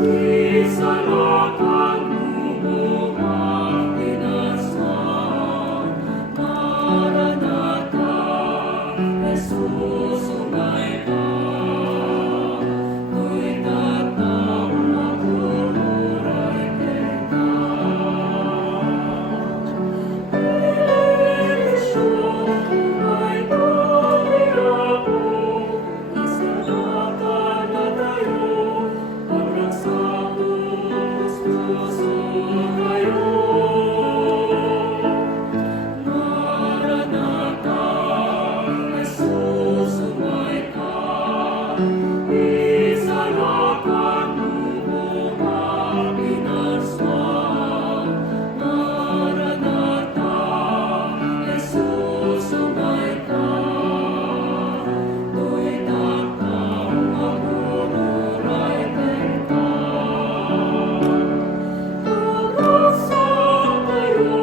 Isalakan mo ang pinasal. Maranatha, Jesus, umay ka. To'y tatang maguluray kita. Benedisyon, umay tabi ako. Isalakan na tayo. Paglagsakos puso kayo. Maranatha, Jesus, umay ka. Isalakan mo ang pinasal. Maranatha, Jesus, umay ka. To'y tatang maguluray kita. Paglagsak tayo,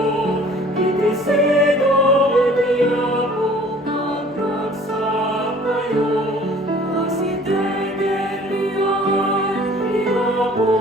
itisido itiyapo. Paglagsak tayo, asidegen liyan iyapo.